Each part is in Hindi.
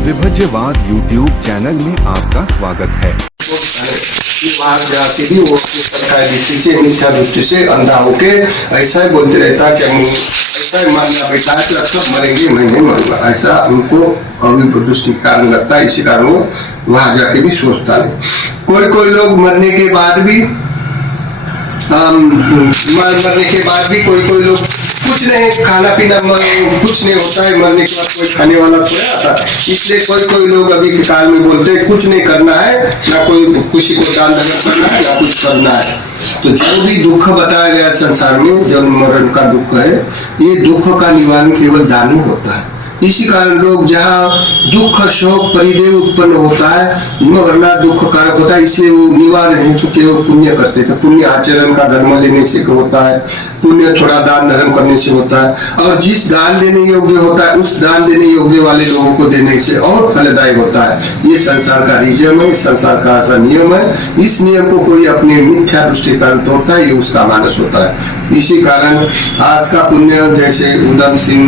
विभज्यवाद यूट्यूब चैनल में आपका स्वागत है। वहाँ जाके भी वो सरकार दृष्टि से मिथ्या दृष्टि से अंधा होके ऐसा ही बोलते रहता है कि हम ऐसा ही मानना बेटा है कि सब मरेंगे, मैं नहीं मरूंगा, ऐसा उनको अभी दृष्टि कारण लगता है। इसी कारण वो वहां जाके भी सोचता है। कोई लोग मरने के बाद भी कोई लोग कुछ नहीं, खाना पीना कुछ नहीं होता है, मरने के बाद कोई खाने वाला थोड़ा आता है। इसलिए कोई लोग अभी के काल में बोलते हैं कुछ नहीं करना है, ना कोई किसी को दान धर्म करना है, ना कुछ करना है। तो जो भी दुख बताया गया संसार में, जन्म मरण का दुख है, ये दुख का निवारण केवल दान ही होता है। इसी कारण लोग जहाँ दुख शोक परिदेव उत्पन्न होता है, मरना दुख कारक होता है, इसलिए वो निवारण हेतु केवल पुण्य करते थे। पुण्य आचरण का धर्म लेने से होता है, पुण्य थोड़ा दान धर्म करने से होता है, और जिस दान देने योग्य होता है उस दान देने योग्य वाले लोगों को देने से और फलदायी होता है। ये संसार का रिजम है, संसार का ऐसा नियम है। इस नियम को कोई अपने मिथ्या दृष्टि कारण तोड़ता है, ये उसका मानस होता है। इसी कारण आज का पुण्य, जैसे उधम सिंह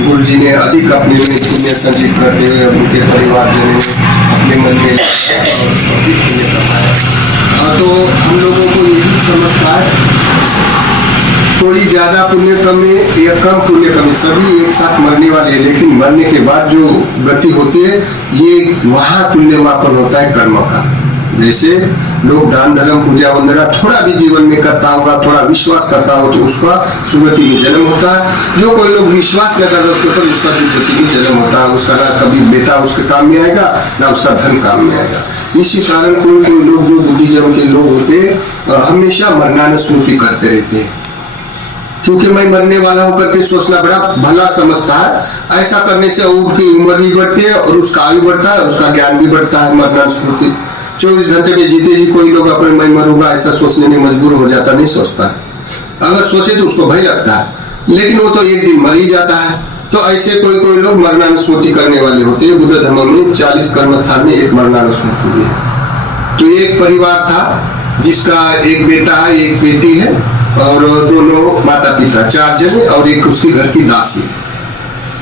गुरु जी ने अधिक अपने में पुण्य संचित करते हुए उनके परिवारजनों ने अपने मन में अधिक पुण्य कमाया। तो हम लोगों को यही समझता है, कोई ज्यादा पुण्य कमे या कम पुण्य कमे, सभी एक साथ मरने वाले हैं, लेकिन मरने के बाद जो गति होती है ये वहां पुण्य मापन होता है कर्म का। जैसे लोग दान धर्म पूजा वंदना थोड़ा भी जीवन में करता होगा, थोड़ा विश्वास करता हो, तो उसका सुगति में जन्म होता है। जो कोई लोग विश्वास न करता उसके ऊपर उसका दुर्गति में जन्म होता है। उसका ना कभी बेटा उसके काम में आएगा, ना उसका धन काम में आएगा। इसी कारण कोई लोग जो बुद्धिज्म के लोग होते हमेशा मरणानुस्मृति करते रहते हैं, क्योंकि मैं मरने वाला हूं करके सोचना बड़ा भला समझता है। ऐसा करने से उनकी उम्र भी बढ़ती है और उसका आयु बढ़ता है, उसका ज्ञान भी बढ़ता है। मरणानुस्मृति 24 घंटे में जीते ही कोई लोग अपने मैं मरूंगा ऐसा सोचने में मजबूर हो जाता, नहीं सोचता। अगर सोचे तो उसको भय लगता है, लेकिन वो तो एक दिन मर ही जाता है। तो ऐसे कोई लोग मरणानुस्मृति करने वाले होते हैं। बुद्ध धर्म में 40 कर्म स्थान में एक मरणानुस्मृति भी है। तो एक परिवार था जिसका एक बेटा है, एक बेटी है, और दोनों माता पिता, 4 जन, और एक उसकी घर की दासी।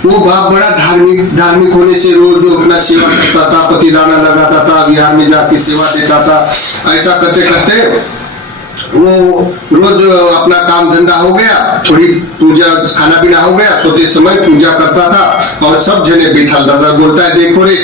वो बाप बड़ा धार्मिक होने से रोज अपना सेवा करता था, पतिदाना लगाता था, बिहार में जाके सेवा देता था। ऐसा करते करते वो रोज अपना काम धंधा हो गया, थोड़ी पूजा खाना पीना हो गया, सोते समय पूजा करता था और सब जने बैठा था। बोलता है देखो रे,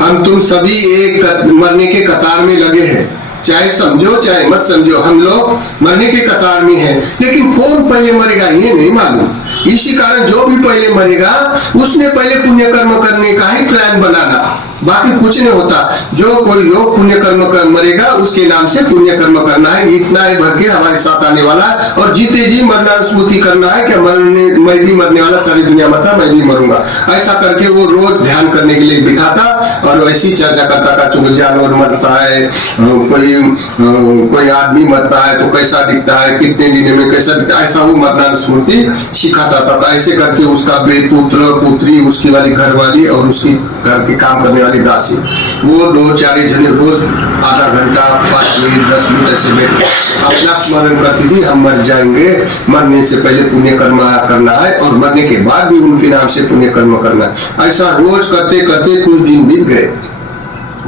हम तुम सभी एक मरने के कतार में लगे हैं, चाहे समझो चाहे मत समझो, हम लोग मरने के कतार में हैं। लेकिन कौन पहले मरेगा ये नहीं मालूम। इसी कारण जो भी पहले मरेगा उसने पहले पुण्य कर्म करने का ही प्लान बनाना, बाकी कुछ नहीं होता। जो कोई लोग पुण्य कर्म कर मरेगा उसके नाम से पुण्य कर्म करना है, इतना ही भर के हमारे साथ आने वाला। और जीते जी मरणानुस्मृति करना है कि मैं भी मरने वाला, सारी दुनिया मरता, मैं भी मरूंगा। ऐसा करके वो रोज ध्यान करने के लिए बिठाता और वैसी चर्चा करता था। चुगल जानवर मरता है, कोई आदमी मरता है तो कैसा दिखता है, कितने दिन में कैसा दिखता है, ऐसा वो मरणानुस्मृति सिखाता था। ऐसे करके उसका पुत्र पुत्री, उसकी वाली घर वाली और उसकी घर के काम करने वाली दासी, वो 2-4 जने रोज आधा घंटा 5 मिनट 10 मिनट ऐसे बैठ अपना स्मरण करती थी, हम मर जाएंगे, मरने से पहले पुण्य कर्म करना है और मरने के बाद भी उनके नाम से पुण्य कर्म करना है। ऐसा रोज करते करते कुछ दिन बीत गए।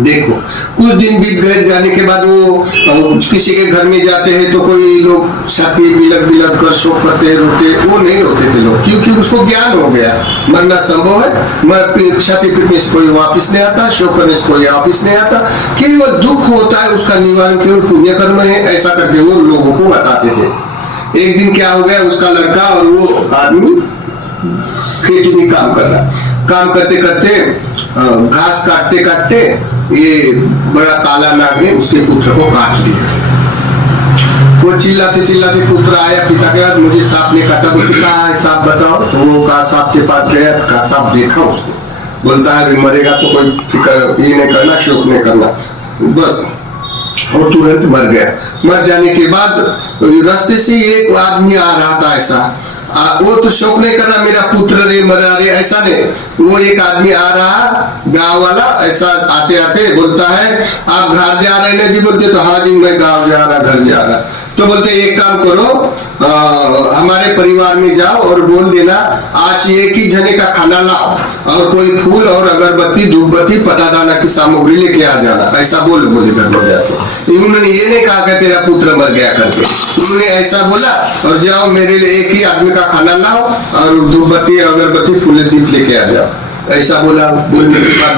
देखो कुछ दिन बीत गए, जाने के बाद वो किसी के घर में जाते हैं तो कोई लोग छाती बिलक कर शोक करते हैं, रोते। वो नहीं रोते थे लोग, क्योंकि उसको ज्ञान हो गया मरना संभव है। छाती पीटने से कोई वापिस नहीं आता, शोक करने से कोई वापिस नहीं आता, कि वो दुख होता है उसका निवारण केवल पुण्य कर्म है। ऐसा करके वो लोगों को बताते थे। एक दिन क्या हो गया, उसका लड़का और वो आदमी खेत में काम कर रहा, काम करते करते घास काटते काटते ये बड़ा काला नाग ने उसके पुत्र को काट लिया। वो चिल्लाते पुत्र आया पिता के पास, मुझे सांप ने काटा। तो पिता सांप बताओ, तो वो कहा सांप के पास गया, कहा सांप देखा उसने, बोलता है मरेगा तो कोई फिक्र ये नहीं करना, शोक नहीं करना, बस। और तुरंत मर गया। मर जाने के बाद रास्ते से एक आदमी आ रहा था, ऐसा वो तो शोक नहीं कर रहा मेरा पुत्र रे मरा रे, ऐसा नहीं। वो एक आदमी आ रहा गांव वाला, ऐसा आते आते बोलता है आप घर जा रहे हैं जी? बोलते तो हाँ जी मैं गांव जा रहा, घर जा रहा। तो बोलते एक काम करो, हमारे परिवार में जाओ और बोल देना आज एक ही जने का खाना लाओ और कोई फूल और अगरबत्ती धूपबत्ती पटादाना की सामग्री लेके आ जाना, ऐसा बोले घर में जाके। उन्होंने ये नहीं कहा कि तेरा पुत्र मर गया करके, उन्होंने ऐसा बोला और जाओ मेरे लिए एक ही आदमी का खाना लाओ और धूपबत्ती अगरबत्ती फूल दीप लेके आ जाओ, ऐसा बोला। बोलने के बाद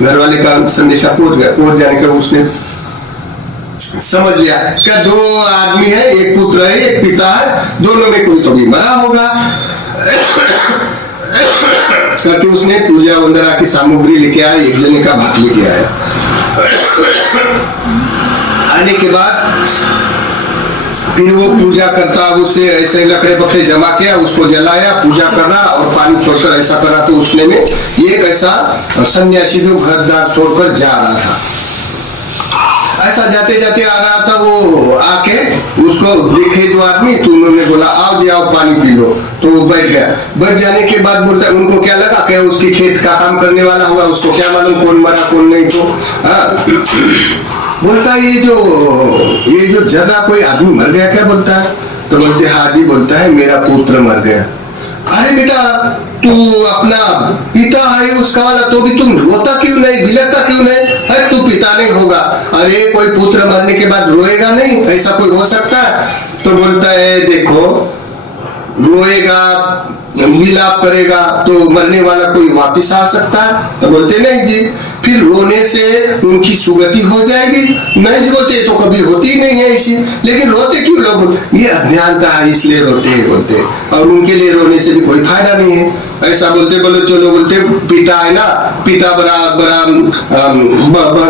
घर वाले का संदेशा पहुंच जाने का उसने समझ लिया क्या दो आदमी है, एक पुत्र है एक पिता है, दोनों में कोई तो भी मरा होगा करके उसने पूजा वंदना की सामग्री लेके आया, एक जने का भात लेके आया। आने के बाद फिर वो पूजा करता, उसे ऐसे लकड़े पकड़े जमा किया, उसको जलाया, पूजा कर रहा और पानी छोड़कर ऐसा करा। तो उसने में एक ऐसा सन्यासी जो घर द्वार छोड़कर जा रहा था, ऐसा जाते जाते आ रहा था, वो आके उसको देखे दो आदमी, तो उन्होंने बोला आओ जी आओ पानी पी लो। तो वो बैठ गया। बैठ जाने के बाद बोलता उनको क्या लगा क्या उसकी खेत का काम करने वाला होगा, उसको क्या मालूम कौन मरा कौन नहीं। तो बोलता ये जो जगह कोई आदमी मर गया क्या, बोलता है। तो बोलते हाँ जी, बोलता है मेरा पुत्र मर गया। अरे बेटा तू अपना पिता है उसका वाला, तो भी तुम रोता क्यों नहीं, बिलखता क्यों नहीं है, तू पिता नहीं होगा। अरे कोई पुत्र मरने के बाद रोएगा नहीं, ऐसा कोई हो सकता है। तो बोलता है देखो रोएगा विलाप करेगा तो मरने वाला कोई वापिस आ सकता है। तो बोलते नहीं जी, फिर रोने से उनकी सुगति हो जाएगी। नहीं जी बोलते तो कभी होती ही नहीं है इसी, लेकिन रोते क्यों लोग, ये अज्ञानता है इसलिए रोते हैं बोलते, और उनके लिए रोने से भी कोई फायदा नहीं है। ऐसा बोलते बोले चलो बोलते पिता है ना, पिता बड़ा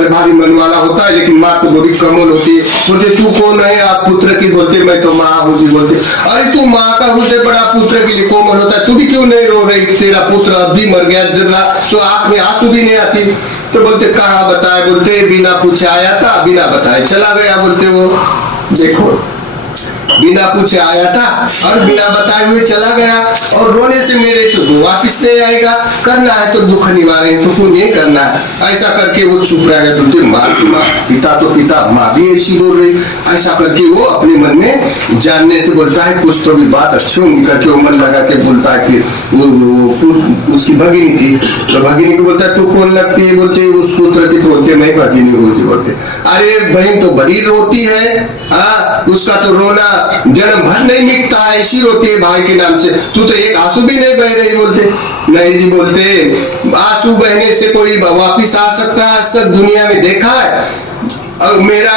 भारी मन वाला होता है, लेकिन माँ तो बड़ी कमल होती है। बोलते तू कौन है आप पुत्र की, बोलते मैं तो माँ हूँ जी। बोलते अरे तू माँ का हृदय बड़ा पुत्र के लिए कोमल होता है, तू भी क्यों नहीं रो रही, तेरा पुत्र अब भी मर गया, जरा तो आंख में आंसू भी नहीं आती। तो बोलते कहाँ बताए, बोलते बिना पूछे आया था बिना बताए चला गया। बोलते वो देखो बिना पूछे आया था और बिना बताए हुए चला गया, और रोने से मेरे तो वापिस नहीं आएगा, करना है तो दुख निवारण तो क्यों नहीं करना है। ऐसा करके वो चुप रह गया। बोलते माँ पिता तो पिता, माँ भी ऐसी बोल रही। ऐसा करके वो अपने मन में जानने से बोलता है कुछ तो भी बात अच्छी होंगी करके वो मन लगा के बोलता है कि वो उसकी भगिनी थी। तो भगिनी को बोलता है तू कौन लगती है, बोलते उस पुत्र की। तो बोलते मैं भगिनी होती। बोलते अरे बहन तो बड़ी रोती है, उसका तो रोना जन्म भर नहीं मिटता है, ऐसी रोती है भाई के नाम से, तू तो एक आंसू भी नहीं बह रही। बोलते नहीं जी, बोलते आंसू बहने से कोई वापिस आ सकता है, सब दुनिया में देखा है। और मेरा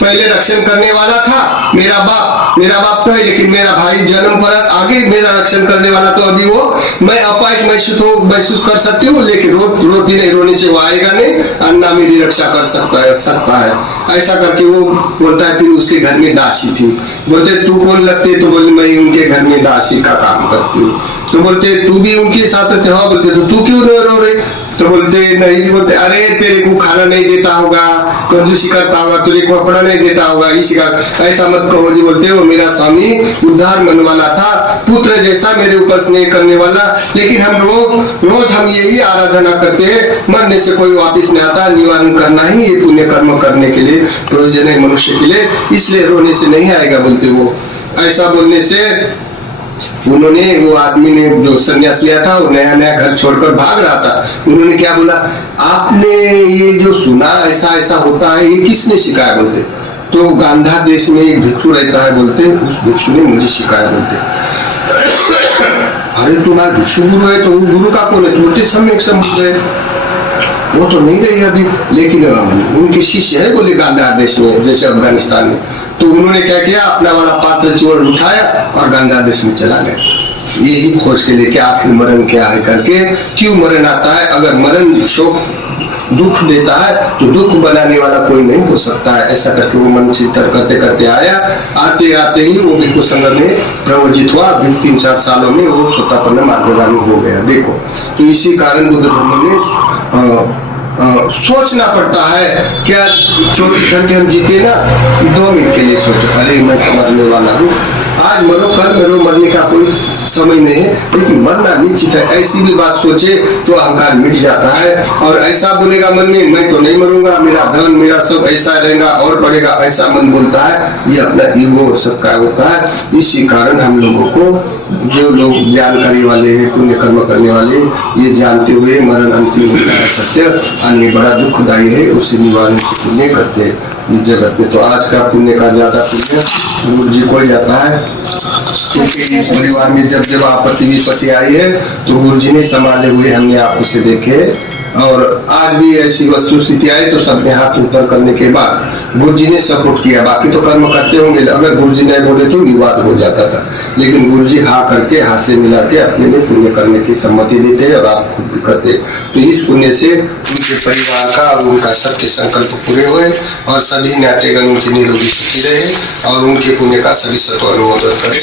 पहले रक्षण करने वाला था मेरा बाप तो है, लेकिन मेरा भाई जन्म पर आगे मेरा रक्षण करने वाला, तो अभी वो मैं अपाहिज महसूस कर सकती हूँ, लेकिन रोती नहीं, रोने से वो आएगा नहीं, अन्ना मेरी रक्षा कर सकता है। ऐसा करके वो बोलता है। फिर उसके घर में दासी थी। बोलते तू कौन लगती है, तो बोले मैं उनके घर में दासी का काम करती हूँ। तो बोलते तू भी उनके साथ रहते हो, बोलते तो तू क्यों रो रहे। तो बोलते नहीं जी, बोलते अरे तेरे को खाना नहीं देता होगा, कंजूसी करता होगा, तेरे को कपड़ा नहीं देता होगा, इसी का ऐसा मत कहो जी। बोलते हो मेरा स्वामी उद्धार मन वाला था, पुत्र जैसा मेरे ऊपर स्नेह करने वाला, लेकिन हम रोज हम यही आराधना करते हैं, मरने से कोई वापिस नहीं आता, निवारण करना ही ये पुण्य कर्म करने के लिए प्रयोजन है मनुष्य के लिए, इसलिए रोने से नहीं आएगा। बोलते वो ऐसा बोलने से उन्होंने वो आदमी ने जो संन्यास लिया था वो नया नया घर छोड़कर भाग रहा था। उन्होंने क्या बोला, आपने ये जो सुना ऐसा ऐसा होता है ये किसने सिखाया। बोलते तो गांधार देश में एक भिक्षु रहता है, बोलते उस भिक्षु ने मुझे सिखाया। बोलते अरे तुम्हारा भिक्षु गुरु है, तो वो गुरु का कौन है। बोलते सम्यक संबुद्ध है, वो तो नहीं रही अभी, लेकिन उनके शिष्य है बोले गांधार देश में, जैसे अफगानिस्तान में। तो उन्होंने क्या किया, अपना वाला पात्र चोर उठाया और गांधार देश में चला गया, यही खोज के लिए कि आखिर मरण क्या है करके, क्यों मरण आता है। अगर मरण शोक दुख देता है तो दुख बनाने वाला कोई नहीं हो सकता है। ऐसा करके वो मन चिंतन करते करते आया, आते आते ही वो भिक्षु संघ में प्रवर्जित हुआ। 3-4 सालों में वो स्वतःपन्न मार्गगामी हो गया। देखो तो इसी कारण बुद्ध धर्म में सोचना पड़ता है। क्या 24 घंटे हम जीते ना, 2 मिनट के लिए सोचो, अरे मैं तो मरने वाला हूँ, आज मरो कल मरो, मरने का कोई समय नहीं है, लेकिन मरना निश्चित है। ऐसी भी बात सोचे तो अहंकार मिट जाता है। और ऐसा बोलेगा मन में, मैं तो नहीं मरूंगा, मेरा धन मेरा सब ऐसा रहेगा और बढ़ेगा, ऐसा मन बोलता है। ये अपना ईगो सबका होता है। इसी कारण हम लोगों को, जो लोग जानकारी वाले हैं, पुण्य कर्म करने वाले, ये जानते हुए मरण अंतिम होता है सत्य, अन्य बड़ा दुखदायी है, उससे निवारण से पुण्य करते हैं इस जगत में। तो आज का पुण्य का ज्यादा पुण्य गुरु जी को जाता है, क्योंकि इस परिवार में जब जब आपत्ति विपत्ति आई है तो गुरु जी ने संभाले हुए हमने आप उसे देखे। और आज भी ऐसी वस्तु स्थिति आई तो सबने हाथ ऊपर करने के बाद गुरु जी ने सपोर्ट किया। बाकी तो कर्म करते होंगे, अगर गुरु जी नहीं बोले तो विवाद हो जाता था, लेकिन गुरु जी हाँ करके, हाथ से मिला के अपने लिए पुण्य करने की सम्मति देते और आप खुद भी करते। तो इस पुण्य से उनके परिवार का और उनका सबके संकल्प पूरे हुए और सभी नातेगण उनकी निरोगी सुखी रहे और उनके पुण्य का सभी सत्व अनुमोदन करें।